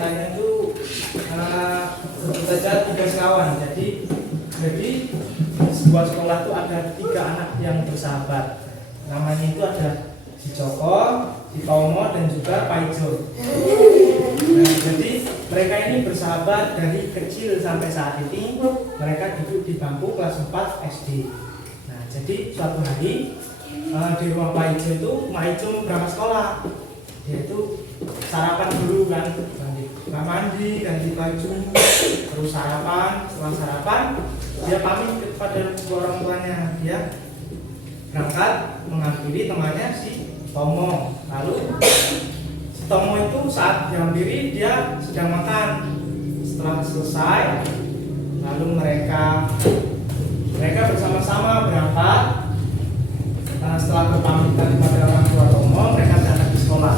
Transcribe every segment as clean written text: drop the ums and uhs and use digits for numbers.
ceritanya itu sebut saja 3 sekawan. Jadi sebuah sekolah itu ada 3 anak yang bersahabat. Namanya itu ada si Joko, si Tomo, dan juga Pak Ijo. Nah, jadi mereka ini bersahabat dari kecil sampai saat ini. Mereka duduk di bangku kelas 4 SD. Nah, jadi suatu hari di rumah Pak Ijo itu, Pak Ijo berangkat sekolah. Dia itu sarapan dulu kan, mandi, ganti baju, terus sarapan. Setelah sarapan, dia pamit kepada orang tuanya. Dia berangkat menghampiri temannya si Tomo. Lalu si Tomo itu saat dihampiri dia sedang makan. Setelah selesai, lalu mereka bersama-sama berangkat. Setelah berpamitan kepada orang tua Tomo, mereka berangkat ke sekolah.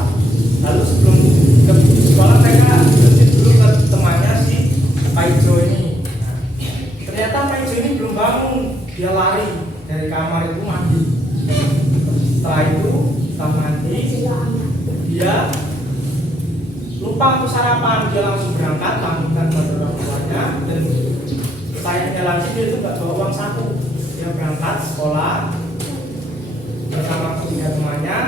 Lalu sebelum ke sekolah mereka berhenti dulu ke temannya si Pak Ijo ini. Nah, ternyata Pak Ijo ini belum bangun, dia lari dari kamar itu mandi. Setelah mandi, dia lupa untuk sarapan, dia langsung berangkat pamitan kepada orang tuanya, dan sayangnya lagi dia itu nggak bawa uang saku. Dia berangkat sekolah bersama 3 temannya.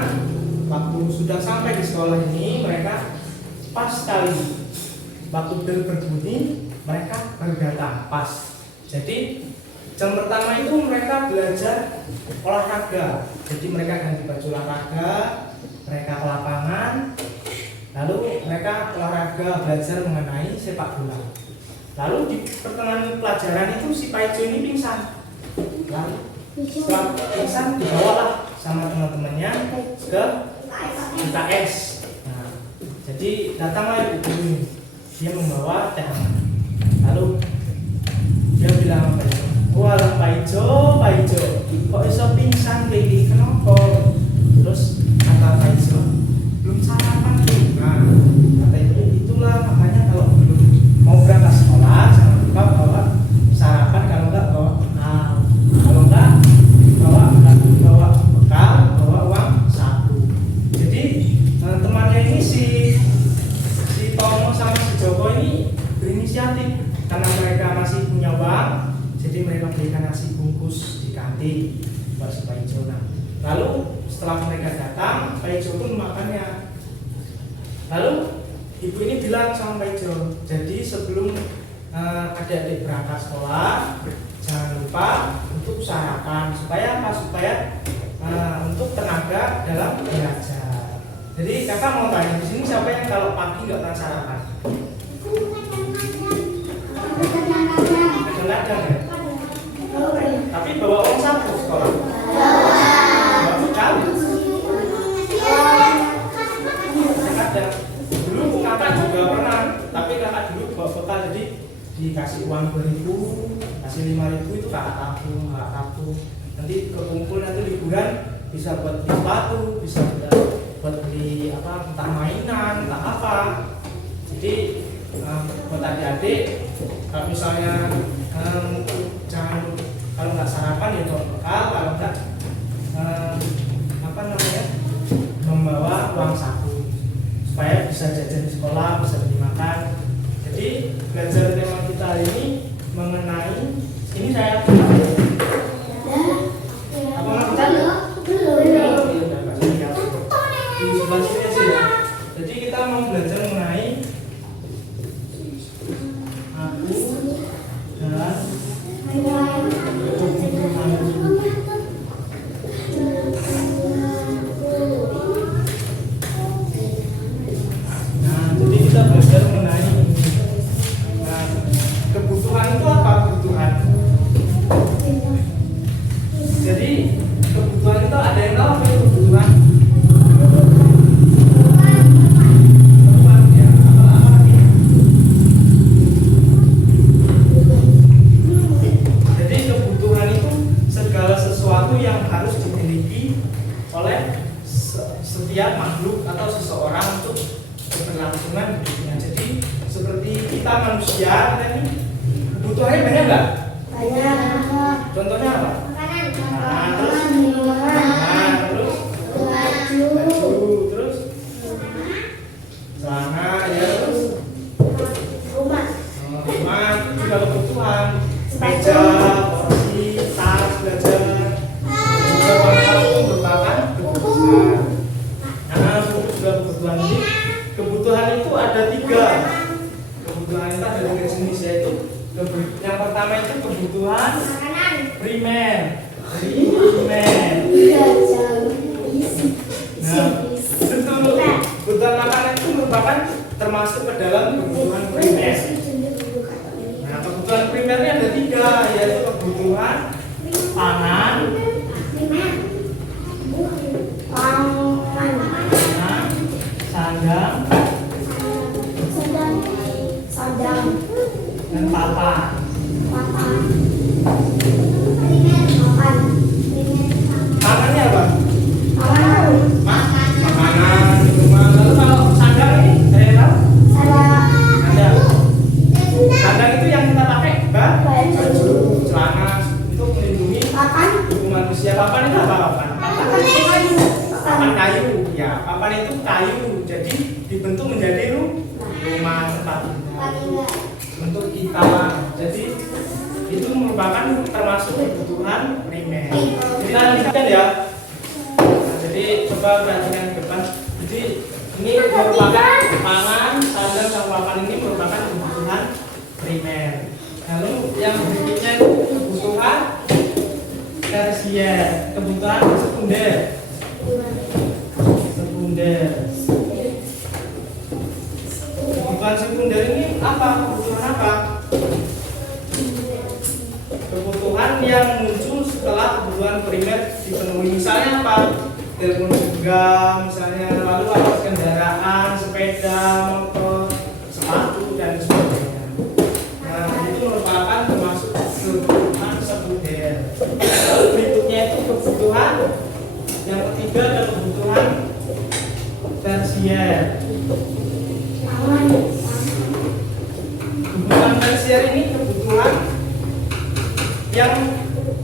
Waktu sudah sampai di sekolah ini, mereka pas sekali waktu bel berbunyi, mereka baru datang pas. Jadi jam pertama itu mereka belajar olahraga. Jadi mereka ganti baju olahraga, mereka ke lapangan, lalu mereka olahraga belajar mengenai sepak bola. Lalu di pertengahan pelajaran itu si Pak Ijo ini pingsan. Lalu setelah pingsan dibawalah sama teman-temannya ke UKS. Nah, jadi datanglah ibu guru, dia membawa teh hangat. Lalu dia bilang, wah Pak Ijo, kok iso pingsan kayak kenapa? Terus kata Pak Ijo, belum sarapan tuh. Nah, kata ibu, itulah makanya kalau belum mau berangkat sekolah jangan lupa bawa sarapan, kalau enggak bawa bekal, kalau enggak bawa bekal, bawa uang saku. Jadi temannya ini si Tomo sama si Joko ini berinisiatif karena mereka masih punya uang. Jadi mereka berikan nasi bungkus di kantin buat si Pak Ijo. Nah, lalu setelah mereka datang, Pak Ijo pun makannya. Lalu ibu ini bilang sama Pak Ijo, jadi sebelum adik-adik berangkat sekolah, jangan lupa untuk sarapan supaya apa? Supaya untuk tenaga dalam belajar. Jadi kakak mau tanya di sini siapa yang kalau pagi nggak pernah sarapan? Kadang-kadang ya. Tapi bawa uang saku sekolah. Bawa bekal. Kadang dulu kakak juga pernah, tapi kakak dulu bawa bekal, jadi dikasih uang 2.000, kasih 5.000 itu kakak tabung. Nanti kekumpul nanti liburan bisa buat beli sepatu, bisa buat beli apa, entah mainan, entah apa. Jadi buat adik-adik kalau misalnya jangan, kalau nggak sarapan ya bawa bekal, kalau nggak membawa uang saku supaya bisa jajan di sekolah, bisa beli makan. Jadi belajar tema kita hari ini mengenai ini saya apa namanya? Di sebelah sini aja ya. Jadi kita mau belajar mengenai aku dan kebutuhan itu apa? Jadi kebutuhan itu ada yang tahu apa itu kebutuhan? Jadi kebutuhan itu segala sesuatu yang harus dimiliki oleh setiap makhluk atau seseorang untuk keberlangsungan hidupnya. Jadi seperti kita manusia, kita ini kebutuhannya banyak nggak? Banyak. Contohnya apa? Terus baju, terus celana, ya, terus ada 3. Kebutuhan itu ada 3 jenis, yaitu yang pertama itu kebutuhan primer. Nah, kebutuhan makanan itu merupakan termasuk ke dalam kebutuhan primer. Nah, kebutuhan primernya ada 3, yaitu kebutuhan pangan, sandang, dan papan. Makannya apa? Makanan, minuman. Lalu kalau sandang ini, saya tahu. Sandang itu yang kita pakai, baju, celana, untuk melindungi tubuh manusia. Papan itu apa papan? Papan kayu. Ya, papan itu kayu, jadi dibentuk menjadi rumah tempat untuk kita. Jadi itu merupakan termasuk kebutuhan primer. Jadi lanjutkan ya. Nah, jadi coba perhatikan ke depan. Jadi ini merupakan pangan, sandang, sama papan ini merupakan kebutuhan primer. Lalu yang berikutnya itu kebutuhan tersier, kebutuhan sekunder. Kebutuhan sekunder ini apa? Kebutuhan apa? Kebutuhan yang muncul setelah kebutuhan primer dipenuhi. Misalnya apa? Telepon genggam, misalnya, lalu alat kendaraan, sepeda, motor, sepatu, dan sebagainya. Nah, itu merupakan termasuk kebutuhan sekunder. Lalu berikutnya itu kebutuhan yang ketiga adalah kebutuhan tersier. Kebutuhan tersier ini kebutuhan yang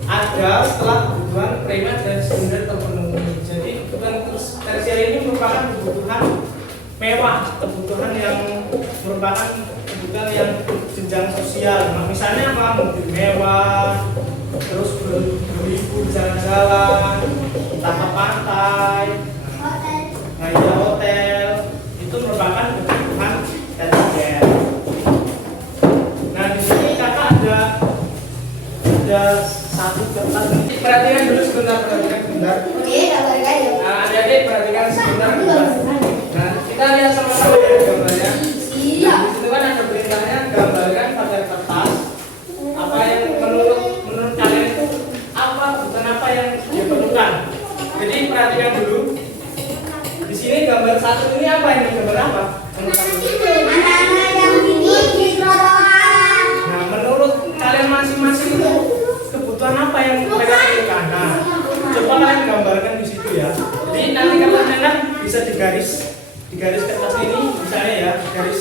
ada setelah kebutuhan primer dan sekunder terpenuhi. Jadi kebutuhan tersier ini merupakan kebutuhan mewah, kebutuhan yang merupakan kebutuhan yang jenjang sosial. Nah, misalnya apa? Mobil mewah, terus berlibur jalan-jalan, entah ke pantai, hanya hotel, itu merupakan kebutuhan tersier. Nah, di sini kakak ada satu kertas. Perhatikan dulu sebentar, perhatikan sebentar. Nah, adik-adik perhatikan sebentar. Nah, kita lihat sama-sama ya gambarnya. Di situ kan ada perintahnya, gambarkan pada kertas apa yang menurut kalian itu apa, bukan apa yang diperlukan. Jadi perhatikan dulu. Di sini gambar satu ini apa ini? Gambar apa? Nah, menurut kalian masing-masing itu kebutuhan apa yang mereka perlukan? Nah, coba kalian gambarkan di situ ya. Jadi nanti kertasnya kan bisa digaris kertas ini, misalnya ya, garis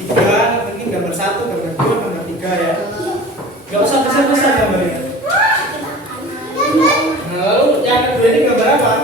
3, mungkin gambar 1, gambar 2, gambar 3 ya. Gak usah besar-besar gambarnya. Nah, lalu yang kedua ini gambar apa?